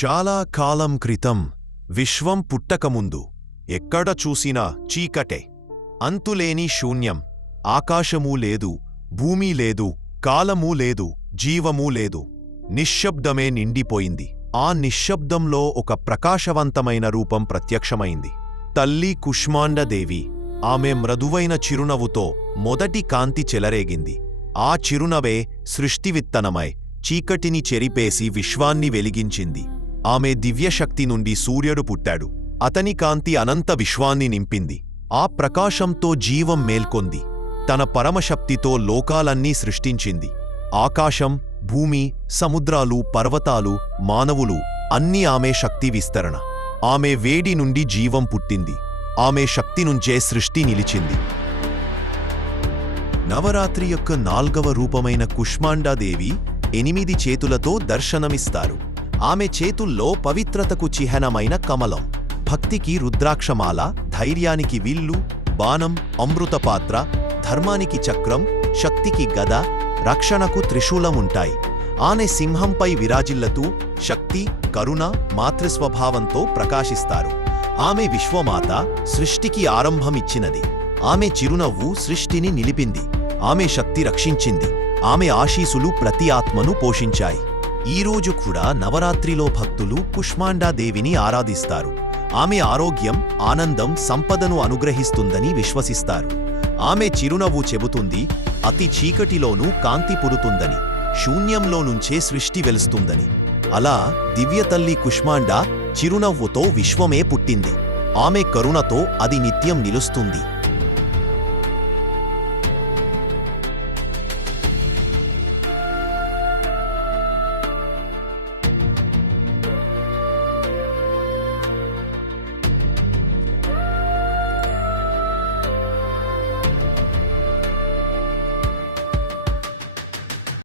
చాలా కాలం క్రితం విశ్వం పుట్టకముందు ఎక్కడ చూసినా చీకటే. అంతులేని శూన్యం. ఆకాశమూ లేదు, భూమి లేదు, కాలమూ లేదు, జీవమూ లేదు. నిశ్శబ్దమే నిండిపోయింది. ఆ నిశ్శబ్దంలో ఒక ప్రకాశవంతమైన రూపం ప్రత్యక్షమైంది. తల్లి కుష్మాండదేవి. ఆమె మృదువైన చిరునవ్వుతో మొదటి కాంతి చెలరేగింది. ఆ చిరునవ్వే సృష్టివిత్తనమై చీకటిని చెరిపేసి విశ్వాన్ని వెలిగించింది. ఆమె దివ్యశక్తి నుండి సూర్యుడు పుట్టాడు. అతని కాంతి అనంత విశ్వాన్ని నింపింది. ఆ ప్రకాశంతో జీవం మేల్కొంది. తన పరమశక్తితో లోకాలన్నీ సృష్టించింది. ఆకాశం, భూమి, సముద్రాలు, పర్వతాలు, మానవులు అన్నీ ఆమె శక్తి విస్తరణ. ఆమె వేడి నుండి జీవం పుట్టింది. ఆమె శక్తి నుంచే సృష్టి నిలిచింది. నవరాత్రి యొక్క 4వ రూపమైన కుష్మాండాదేవి 8 చేతులతో దర్శనమిస్తారు. ఆమె చేతుల్లో పవిత్రతకు చిహ్నమైన కమలం, భక్తికి రుద్రాక్షమాల, ధైర్యానికి విల్లు, బాణం, అమృతపాత్ర, ధర్మానికి చక్రం, శక్తికి గద, రక్షణకు త్రిశూలముంటాయి. ఆమె సింహంపై విరాజిల్లతూ శక్తి, కరుణ, మాతృస్వభావంతో ప్రకాశిస్తారు. ఆమె విశ్వమాత, సృష్టికి ఆరంభమిచ్చినది. ఆమె చిరునవ్వు సృష్టిని నిలిపింది. ఆమె శక్తి రక్షించింది. ఆమె ఆశీసులు ప్రతి ఆత్మను పోషించాయి. ఈరోజు కూడా నవరాత్రిలో భక్తులు కుష్మాండాదేవిని ఆరాధిస్తారు. ఆమె ఆరోగ్యం, ఆనందం, సంపదను అనుగ్రహిస్తుందని విశ్వసిస్తారు. ఆమె చిరునవ్వు చెబుతుంది, అతి చీకటిలోనూ కాంతి పుడుతుందని, శూన్యంలో నుంచే సృష్టి వెలుస్తుందని. అలా దివ్యతల్లి కుష్మాండా చిరునవ్వుతో విశ్వమే పుట్టింది. ఆమె కరుణతో అది నిత్యం నిలుస్తుంది.